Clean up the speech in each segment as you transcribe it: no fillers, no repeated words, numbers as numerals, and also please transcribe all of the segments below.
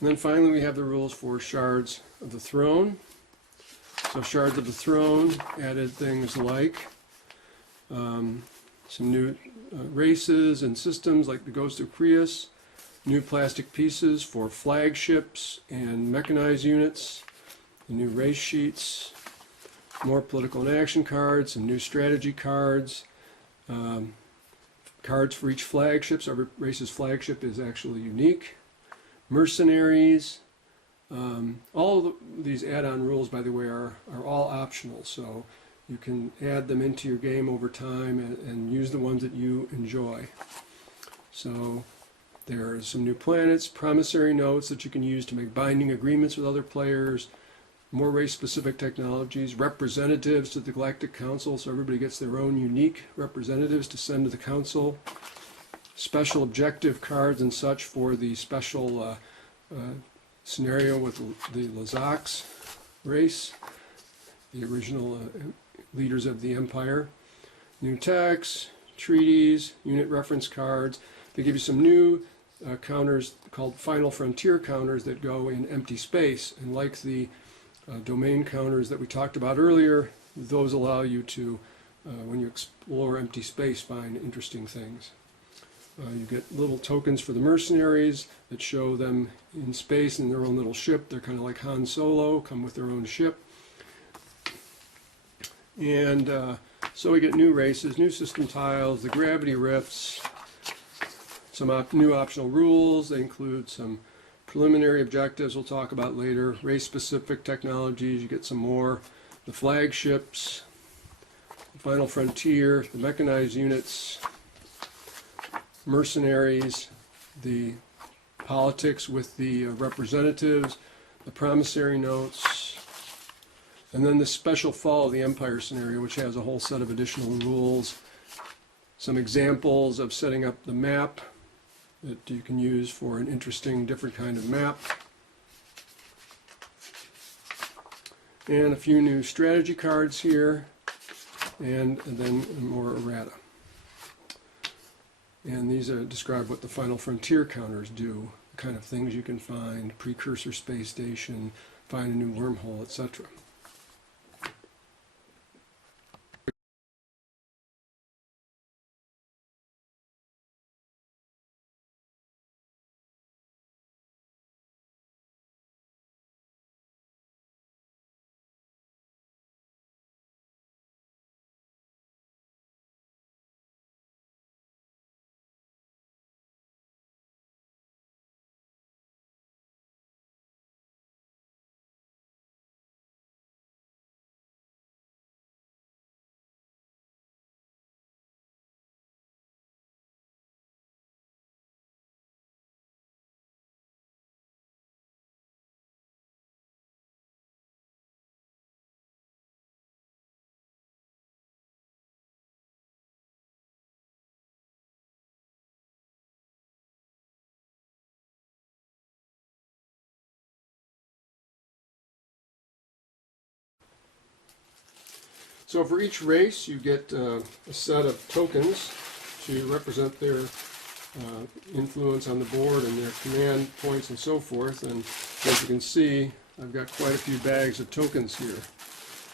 And then finally we have the rules for Shards of the Throne. So Shards of the Throne added things like some new races and systems like the Ghost of Creus, new plastic pieces for flagships and mechanized units, the new race sheets, more political and action cards, some new strategy cards, cards for each flagship, so every race's flagship is actually unique, mercenaries. All of these add-on rules, by the way, are all optional, so you can add them into your game over time and use the ones that you enjoy. So there are some new planets, promissory notes that you can use to make binding agreements with other players, more race-specific technologies, representatives to the Galactic Council, so everybody gets their own unique representatives to send to the Council, special objective cards and such for the special scenario with the Lazax race, the original leaders of the Empire, new texts, treaties, unit reference cards. They give you some new counters called Final Frontier counters that go in empty space, and like the domain counters that we talked about earlier, those allow you to, when you explore empty space, find interesting things. You get little tokens for the mercenaries that show them in space in their own little ship. They're kind of like Han Solo, come with their own ship. And so we get new races, new system tiles, the gravity rifts, some new optional rules. They include some preliminary objectives we'll talk about later, race-specific technologies, you get some more, the flagships, the Final Frontier, the mechanized units, mercenaries, the politics with the representatives, the promissory notes, and then the special Fall of the Empire scenario, which has a whole set of additional rules, some examples of setting up the map that you can use for an interesting different kind of map, and a few new strategy cards here, and then more errata. And these describe what the Final Frontier counters do, the kind of things you can find, precursor space station, find a new wormhole, etc. So for each race, you get a set of tokens to represent their influence on the board and their command points and so forth. And as you can see, I've got quite a few bags of tokens here.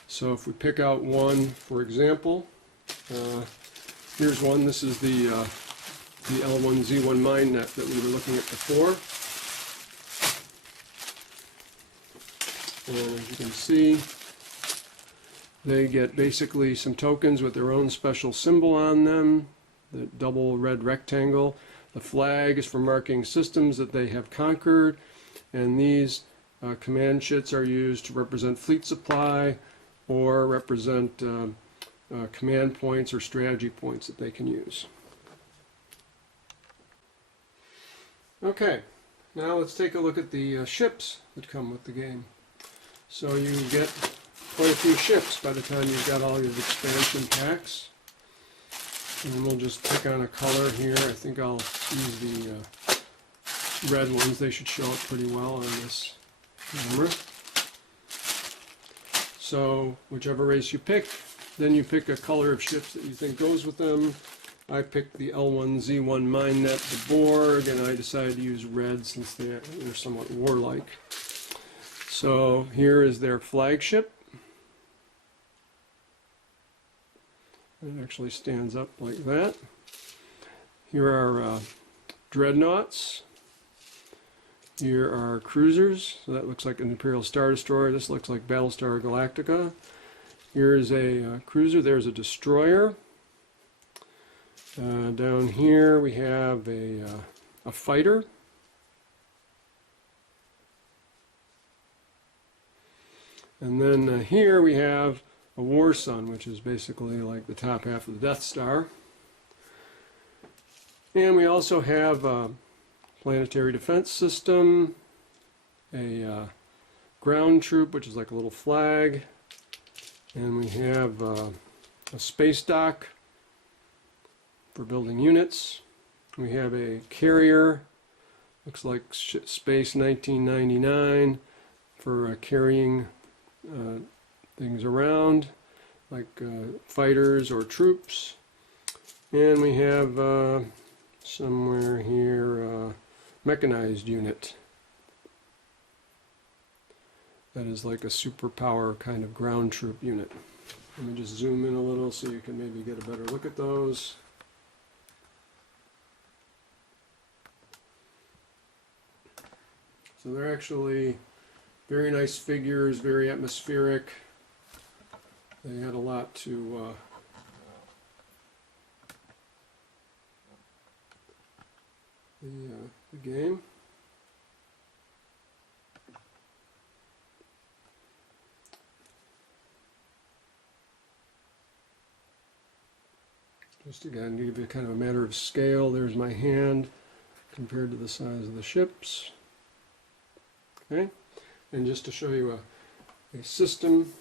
So if we pick out one, for example, here's one. This is the L1Z1 mine net that we were looking at before. And as you can see, they get basically some tokens with their own special symbol on them, the double red rectangle. The flag is for marking systems that they have conquered, and these command chits are used to represent fleet supply or represent command points or strategy points that they can use. Okay, now let's take a look at the ships that come with the game. So you get quite a few ships by the time you've got all your expansion packs. And we'll just pick on a color here. I think I'll use the red ones. They should show up pretty well on this camera. So whichever race you pick, then you pick a color of ships that you think goes with them. I picked the L1Z1 Minenet, the Borg, and I decided to use red since they're somewhat warlike. So here is their flagship. It actually stands up like that. Here are dreadnoughts. Here are cruisers. So that looks like an Imperial Star Destroyer. This looks like Battlestar Galactica. Here is a cruiser. There's a destroyer. Down here we have a fighter. And then here we have a War Sun, which is basically like the top half of the Death Star. And we also have a planetary defense system, a ground troop, which is like a little flag, and we have a space dock for building units. We have a carrier, looks like Space 1999, for carrying things around, like fighters or troops. And we have somewhere here mechanized unit. That is like a superpower kind of ground troop unit. Let me just zoom in a little so you can maybe get a better look at those. So they're actually very nice figures, very atmospheric. They had a lot to the game. Just again, to give you kind of a matter of scale, there's my hand compared to the size of the ships. Okay, and just to show you a system,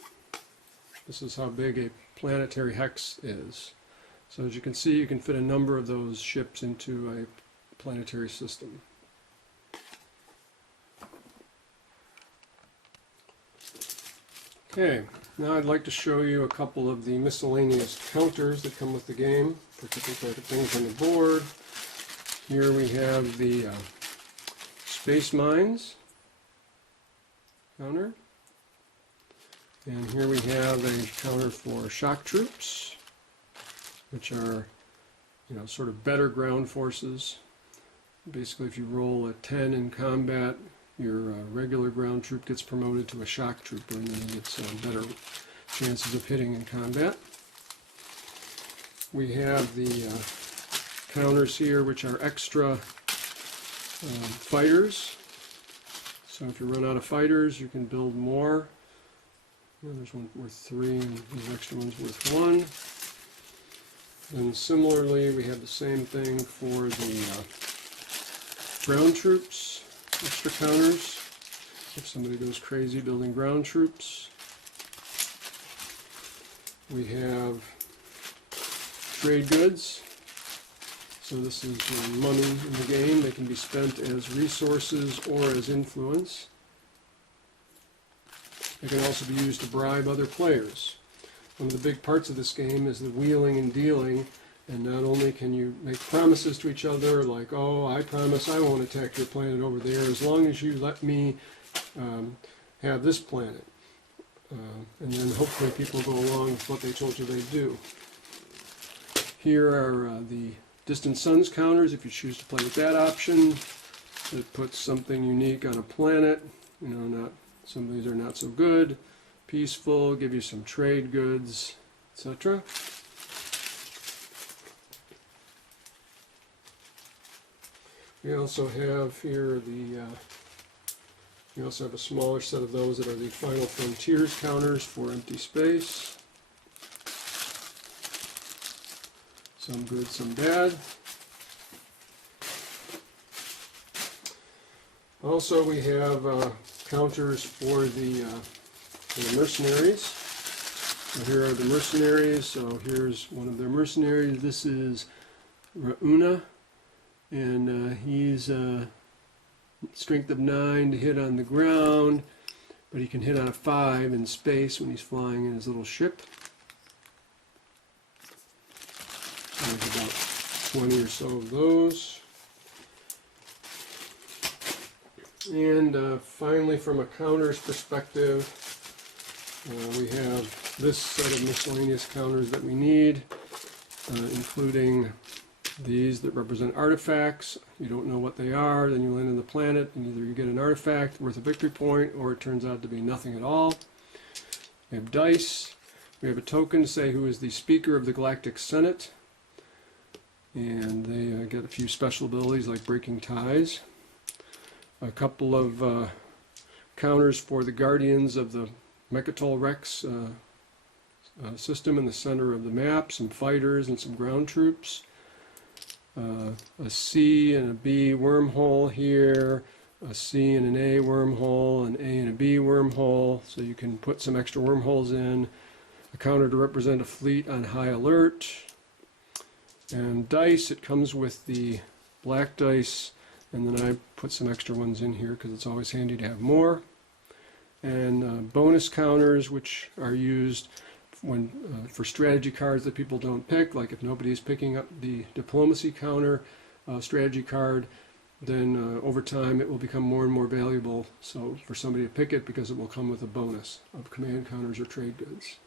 this is how big a planetary hex is. So as you can see, you can fit a number of those ships into a planetary system. Okay, now I'd like to show you a couple of the miscellaneous counters that come with the game for different types of things on the board. Here we have the space mines counter, and here we have a counter for shock troops, which are, you know, sort of better ground forces. Basically, if you roll a 10 in combat, your regular ground troop gets promoted to a shock trooper, and then he gets better chances of hitting in combat. We have the counters here, which are extra fighters. So if you run out of fighters, you can build more. There's one worth 3, and these extra ones worth 1. And similarly, we have the same thing for the ground troops, extra counters, if somebody goes crazy building ground troops. We have trade goods. So this is money in the game. They can be spent as resources or as influence. They can also be used to bribe other players. One of the big parts of this game is the wheeling and dealing. And not only can you make promises to each other, like, oh, I promise I won't attack your planet over there as long as you let me have this planet. And then hopefully people go along with what they told you they'd do. Here are the distant suns counters, if you choose to play with that option. It puts something unique on a planet. You know, some of these are not so good. Peaceful, give you some trade goods, etc. We also have here we also have a smaller set of those that are the Final Frontiers counters for empty space. Some good, some bad. Also, we have counters for the mercenaries. So here are the mercenaries. So here's one of their mercenaries. This is Rauna. And he's strength of 9 to hit on the ground, but he can hit on a 5 in space when he's flying in his little ship. So he's about 20 or so of those. And finally, from a counters perspective, we have this set of miscellaneous counters that we need, including these that represent artifacts. You don't know what they are, then you land on the planet, and either you get an artifact worth a victory point, or it turns out to be nothing at all. We have dice. We have a token to say who is the Speaker of the Galactic Senate, and they get a few special abilities like breaking ties. A couple of counters for the Guardians of the Mechatol Rex system in the center of the map, some fighters and some ground troops. A C and a B wormhole here, a C and an A wormhole, an A and a B wormhole, so you can put some extra wormholes in. A counter to represent a fleet on high alert. And dice, it comes with the black dice, and then I put some extra ones in here because it's always handy to have more. And bonus counters, which are used when for strategy cards that people don't pick, like if nobody's picking up the diplomacy counter strategy card, then over time it will become more and more valuable, so for somebody to pick it because it will come with a bonus of command counters or trade goods.